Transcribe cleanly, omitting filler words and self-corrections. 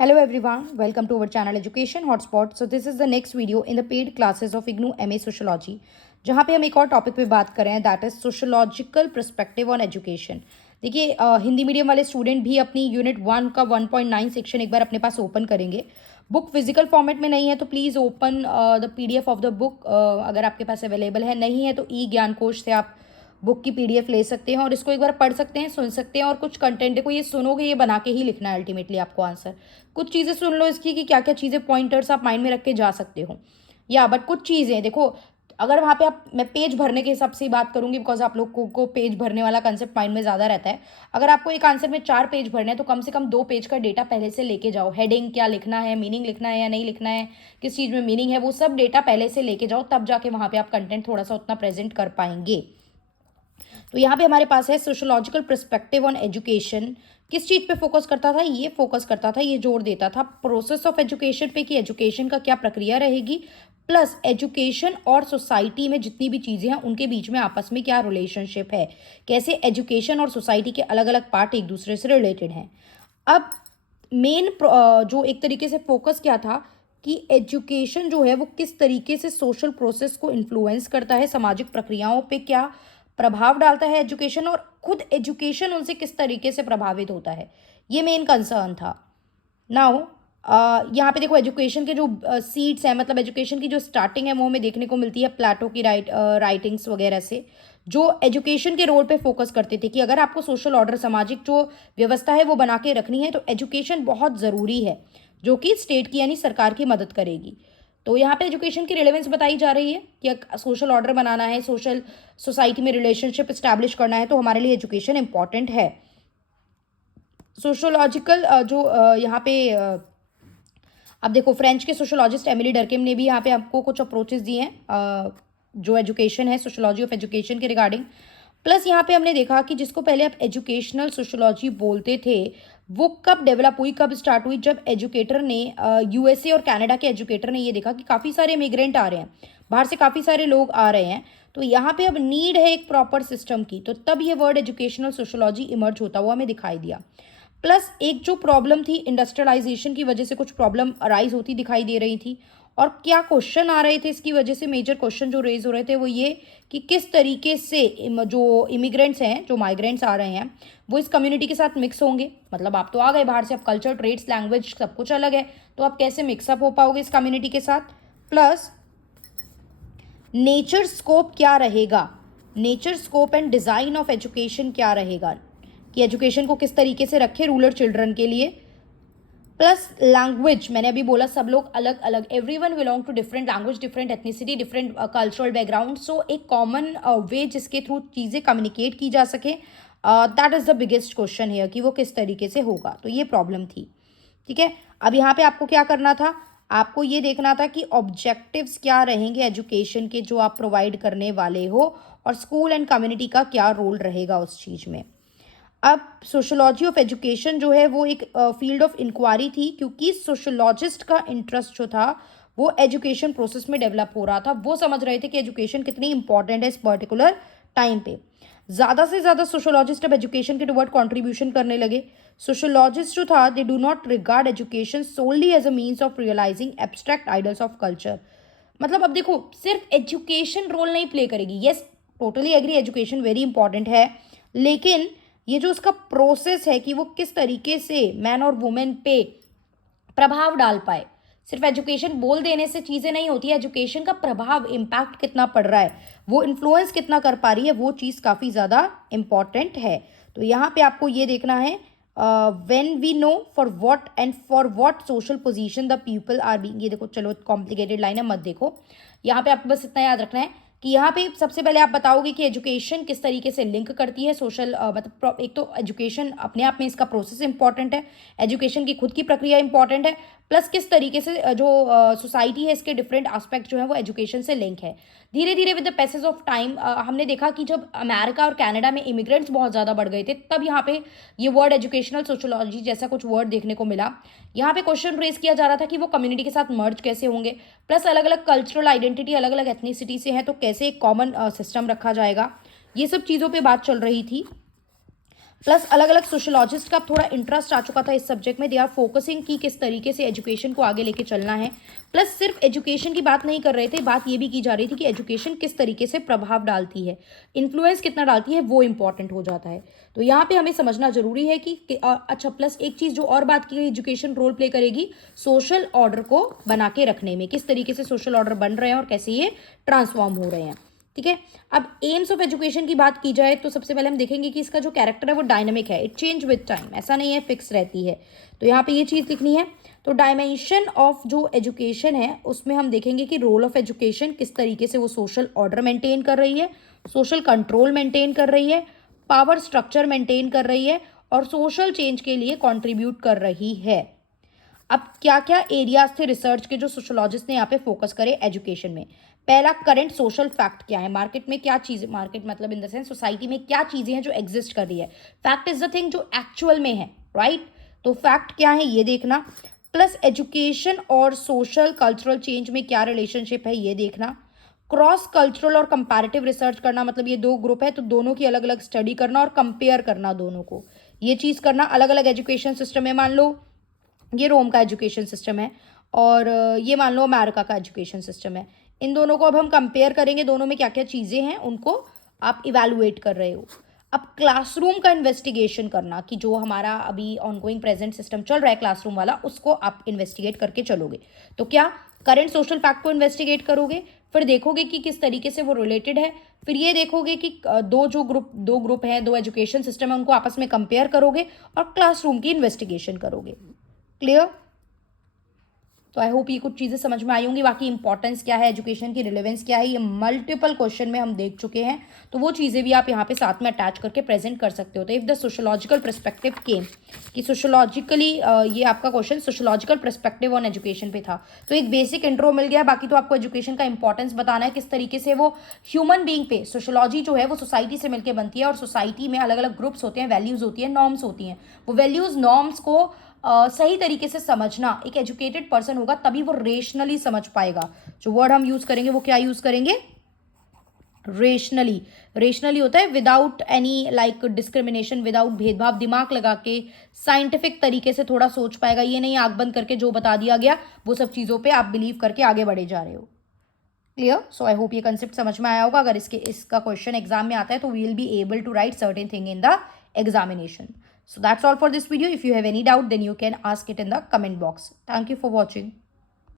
Hello everyone, welcome to our channel Education Hotspot. So this is the next video in the paid classes of IGNOU MA Sociology, जहाँ पे हम एक और topic पे बात कर रहे हैं that is sociological perspective on education. देखिए हिंदी मीडियम वाले स्टूडेंट भी अपनी यूनिट 1 का 1.9 सेक्शन एक बार अपने पास ओपन करेंगे। बुक फिजिकल फॉर्मेट में नहीं है तो please open the PDF of the book, अगर आपके पास अवेलेबल है। नहीं है तो ई ज्ञान कोश से आप बुक की पीडीएफ ले सकते हैं और इसको एक बार पढ़ सकते हैं, सुन सकते हैं। और कुछ कंटेंट देखो, ये सुनोगे, ये बना के ही लिखना है अल्टीमेटली आपको आंसर। कुछ चीज़ें सुन लो इसकी कि क्या क्या चीज़ें पॉइंटर्स आप माइंड में रख के जा सकते हो, या बट कुछ चीज़ें देखो, अगर वहाँ पे आप, मैं पेज भरने के हिसाब से ही बात करूंगी बिकॉज आप लोग को पेज भरने वाला कंसेप्ट माइंड में ज़्यादा रहता है। अगर आपको एक आंसर में 4 पेज भरने हैं तो कम से कम 2 पेज का डेटा पहले से लेके जाओ। हेडिंग क्या लिखना है, मीनिंग लिखना है या नहीं लिखना है, किस चीज़ में मीनिंग है, वो सब डेटा पहले से लेके जाओ, तब जाके वहाँ पे आप कंटेंट थोड़ा सा उतना प्रेजेंट कर पाएंगे। तो यहाँ पे हमारे पास है सोशोलॉजिकल पर्सपेक्टिव ऑन एजुकेशन। किस चीज़ पे फोकस करता था? ये फोकस करता था, ये जोर देता था प्रोसेस ऑफ एजुकेशन पे कि एजुकेशन का क्या प्रक्रिया रहेगी, प्लस एजुकेशन और सोसाइटी में जितनी भी चीज़ें हैं उनके बीच में आपस में क्या रिलेशनशिप है, कैसे एजुकेशन और सोसाइटी के अलग अलग पार्ट एक दूसरे से रिलेटेड हैं। अब मेन जो एक तरीके से फोकस क्या था कि एजुकेशन जो है वो किस तरीके से सोशल प्रोसेस को इन्फ्लुएंस करता है, सामाजिक प्रक्रियाओं पे क्या प्रभाव डालता है एजुकेशन, और खुद एजुकेशन उनसे किस तरीके से प्रभावित होता है, ये मेन कंसर्न था। नाउ यहाँ पे देखो एजुकेशन के जो सीड्स हैं, मतलब एजुकेशन की जो स्टार्टिंग है वो हमें देखने को मिलती है प्लेटो की राइटिंग्स वगैरह से, जो एजुकेशन के रोल पे फोकस करते थे कि अगर आपको सोशल ऑर्डर, सामाजिक जो व्यवस्था है वो बना के रखनी है तो एजुकेशन बहुत ज़रूरी है, जो कि स्टेट की यानी सरकार की मदद करेगी। तो यहाँ पे एजुकेशन की रिलेवेंस बताई जा रही है कि सोशल ऑर्डर बनाना है, सोशल सोसाइटी में रिलेशनशिप इस्टेब्लिश करना है, तो हमारे लिए एजुकेशन इंपॉर्टेंट है। सोशोलॉजिकल जो यहाँ पे अब देखो, फ्रेंच के सोशोलॉजिस्ट एमिली डर्केम ने भी यहाँ पे आपको कुछ अप्रोचेस दिए हैं जो एजुकेशन है, सोशोलॉजी ऑफ एजुकेशन के रिगार्डिंग। प्लस यहाँ पे हमने देखा कि जिसको पहले आप एजुकेशनल सोशोलॉजी बोलते थे वो कब डेवलप हुई, कब स्टार्ट हुई, जब एजुकेटर ने यूएसए और कनाडा के एजुकेटर ने ये देखा कि काफ़ी सारे इमिग्रेंट आ रहे हैं, बाहर से काफ़ी सारे लोग आ रहे हैं, तो यहाँ पे अब नीड है एक प्रॉपर सिस्टम की, तो तब ये वर्ड एजुकेशनल सोशोलॉजी इमर्ज होता हुआ हमें दिखाई दिया। प्लस एक जो प्रॉब्लम थी इंडस्ट्रियलाइजेशन की वजह से, कुछ प्रॉब्लम अराइज होती दिखाई दे रही थी, और क्या क्वेश्चन आ रहे थे इसकी वजह से, मेजर क्वेश्चन जो रेज हो रहे थे वो ये कि किस तरीके से जो इमिग्रेंट्स हैं, जो माइग्रेंट्स आ रहे हैं, वो इस कम्युनिटी के साथ मिक्स होंगे। मतलब आप तो आ गए बाहर से, अब कल्चर, ट्रेड्स, लैंग्वेज सब कुछ अलग है, तो आप कैसे मिक्सअप हो पाओगे इस कम्युनिटी के साथ। प्लस नेचर स्कोप क्या रहेगा, nature scope and design of education क्या रहेगा, कि एजुकेशन को किस तरीके से रखे रूरल चिल्ड्रन के लिए। प्लस लैंग्वेज, मैंने अभी बोला सब लोग अलग अलग, everyone belong to different language, different ethnicity, different cultural background, so एक कॉमन वे जिसके थ्रू चीज़ें कम्युनिकेट की जा सके, that is the biggest question है कि वो किस तरीके से होगा। तो ये प्रॉब्लम थी, ठीक है। अब यहाँ पे आपको क्या करना था, आपको ये देखना था कि ऑब्जेक्टिव्स क्या रहेंगे एजुकेशन के जो आप प्रोवाइड करने वाले हो, और स्कूल एंड कम्युनिटी का क्या रोल रहेगा उस चीज़ में। अब सोशोलॉजी ऑफ एजुकेशन जो है वो एक फील्ड ऑफ इंक्वायरी थी, क्योंकि सोशोलॉजिस्ट का इंटरेस्ट जो था वो एजुकेशन प्रोसेस में डेवलप हो रहा था, वो समझ रहे थे कि एजुकेशन कितनी इंपॉर्टेंट है इस पर्टिकुलर टाइम पे। ज़्यादा से ज़्यादा सोशोलॉजिस्ट अब एजुकेशन के टुवर्ड कॉन्ट्रीब्यूशन करने लगे। सोशोलॉजिस्ट जो था they do not regard education solely as a means of realizing abstract ideals of culture. मतलब अब देखो, सिर्फ एजुकेशन रोल नहीं प्ले करेगी, yes totally agree, education very important है, लेकिन ये जो उसका प्रोसेस है कि वो किस तरीके से मैन और वुमेन पे प्रभाव डाल पाए, सिर्फ एजुकेशन बोल देने से चीज़ें नहीं होती है, एजुकेशन का प्रभाव, इम्पैक्ट कितना पड़ रहा है, वो इन्फ्लुएंस कितना कर पा रही है, वो चीज़ काफ़ी ज़्यादा इम्पॉर्टेंट है। तो यहाँ पे आपको ये देखना है, when we know for what and for what social position the people are being, ये देखो चलो कॉम्प्लिकेटेड लाइन है मत देखो, यहाँ पे आपको बस इतना याद रखना है कि यहाँ पे सबसे पहले आप बताओगे कि एजुकेशन किस तरीके से लिंक करती है सोशल, मतलब एक तो एजुकेशन अपने आप में इसका प्रोसेस इंपॉर्टेंट है, एजुकेशन की खुद की प्रक्रिया इंपॉर्टेंट है, प्लस किस तरीके से जो सोसाइटी है इसके डिफरेंट एस्पेक्ट जो है वो एजुकेशन से लिंक है। धीरे धीरे with the passage of time हमने देखा कि जब अमेरिका और कनाडा में इमिग्रेंट्स बहुत ज़्यादा बढ़ गए थे, तब यहाँ पे ये वर्ड एजुकेशनल सोशोलॉजी जैसा कुछ वर्ड देखने को मिला। यहाँ पे क्वेश्चन रेज किया जा रहा था कि वो कम्युनिटी के साथ मर्ज कैसे होंगे, प्लस अलग अलग कल्चरल आइडेंटिटी, अलग अलग एथनिसिटी से है, तो कैसे एक कॉमन सिस्टम रखा जाएगा, ये सब चीज़ों पे बात चल रही थी। प्लस अलग अलग सोशोलॉजिस्ट का थोड़ा इंटरेस्ट आ चुका था इस सब्जेक्ट में, दे आर फोकसिंग कि किस तरीके से एजुकेशन को आगे लेके चलना है। प्लस सिर्फ एजुकेशन की बात नहीं कर रहे थे, बात ये भी की जा रही थी कि एजुकेशन किस तरीके से प्रभाव डालती है, इन्फ्लुएंस कितना डालती है, वो इंपॉर्टेंट हो जाता है। तो यहाँ पे हमें समझना जरूरी है कि अच्छा, प्लस एक चीज़ जो और बात की गई, एजुकेशन रोल प्ले करेगी सोशल ऑर्डर को बना के रखने में, किस तरीके से सोशल ऑर्डर बन रहे हैं और कैसे ये ट्रांसफॉर्म हो रहे हैं। ठीक है, अब एम्स ऑफ एजुकेशन की बात की जाए तो सबसे पहले हम देखेंगे कि इसका जो कैरेक्टर है वो डायनामिक है, इट चेंज विद टाइम, ऐसा नहीं है फिक्स रहती है। तो यहाँ पे ये चीज़ लिखनी है। तो डायमेंशन ऑफ जो एजुकेशन है उसमें हम देखेंगे कि रोल ऑफ एजुकेशन किस तरीके से वो सोशल ऑर्डर मेंटेन कर रही है, सोशल कंट्रोल मेंटेन कर रही है, पावर स्ट्रक्चर मेंटेन कर रही है और सोशल चेंज के लिए कंट्रीब्यूट कर रही है। अब क्या क्या एरियाज थे रिसर्च के जो सोशोलॉजिस्ट ने यहाँ पे फोकस करे एजुकेशन में। पहला, करंट सोशल फैक्ट क्या है, मार्केट में क्या चीज़ें, मार्केट मतलब इन द सेंस सोसाइटी में क्या चीज़ें हैं जो एग्जिस्ट कर रही है। फैक्ट इज द थिंग जो एक्चुअल में है, राइट। तो फैक्ट क्या है ये देखना। प्लस एजुकेशन और सोशल कल्चरल चेंज में क्या रिलेशनशिप है ये देखना। क्रॉस कल्चरल और कंपैरेटिव रिसर्च करना, मतलब ये दो ग्रुप है तो दोनों की अलग अलग स्टडी करना और कंपेयर करना दोनों को, ये चीज़ करना। अलग अलग एजुकेशन सिस्टम है, मान लो ये रोम का एजुकेशन सिस्टम है और ये मान लो अमेरिका का एजुकेशन सिस्टम है, इन दोनों को अब हम कंपेयर करेंगे, दोनों में क्या क्या चीज़ें हैं उनको आप इवैल्यूएट कर रहे हो। अब क्लासरूम का इन्वेस्टिगेशन करना कि जो हमारा अभी ऑनगोइंग प्रेजेंट सिस्टम चल रहा है क्लासरूम वाला, उसको आप इन्वेस्टिगेट करके चलोगे। तो क्या करंट सोशल फैक्ट को इन्वेस्टिगेट करोगे, फिर देखोगे कि किस तरीके से वो रिलेटेड है, फिर ये देखोगे कि दो ग्रुप हैं, दो एजुकेशन सिस्टम है, उनको आपस में कंपेयर करोगे और क्लासरूम की इन्वेस्टिगेशन करोगे। क्लियर। तो आई होप ये कुछ चीज़ें समझ में आई होंगी। बाकी इंपॉर्टेंस क्या है, एजुकेशन की रिलेवेंस क्या है, ये मल्टीपल क्वेश्चन में हम देख चुके हैं, तो वो चीज़ें भी आप यहाँ पे साथ में अटैच करके प्रेजेंट कर सकते हो। तो इफ़ द सोशोलॉजिकल परस्पेक्टिव केम, कि सोशोलॉजिकली ये आपका question sociological perspective on education पे था, तो एक बेसिक इंट्रो मिल गया। बाकी तो आपको एजुकेशन का इंपॉर्टेंस बताना है, किस तरीके से वो ह्यूमन बींग पे, सोशोलॉजी जो है वो सोसाइटी से मिलकर बनती है और सोसाइटी में अलग अलग ग्रुप्स होते हैं, वैल्यूज़ होती है, नॉर्म्स होती हैं, वो वैल्यूज़ नॉर्म्स को सही तरीके से समझना एक एजुकेटेड पर्सन होगा, तभी वो रेशनली समझ पाएगा। जो वर्ड हम यूज करेंगे वो क्या यूज करेंगे, रेशनली। रेशनली होता है without any like discrimination, without भेदभाव, दिमाग लगा के साइंटिफिक तरीके से थोड़ा सोच पाएगा, ये नहीं आंख बंद करके जो बता दिया गया वो सब चीज़ों पे आप बिलीव करके आगे बढ़े जा रहे हो। क्लियर। सो आई होप ये कंसेप्ट समझ में आया होगा। अगर इसका क्वेश्चन एग्जाम में आता है तो we will be able to write certain thing in the examination. So that's all for this video. If you have any doubt, then you can ask it in the comment box. Thank you for watching.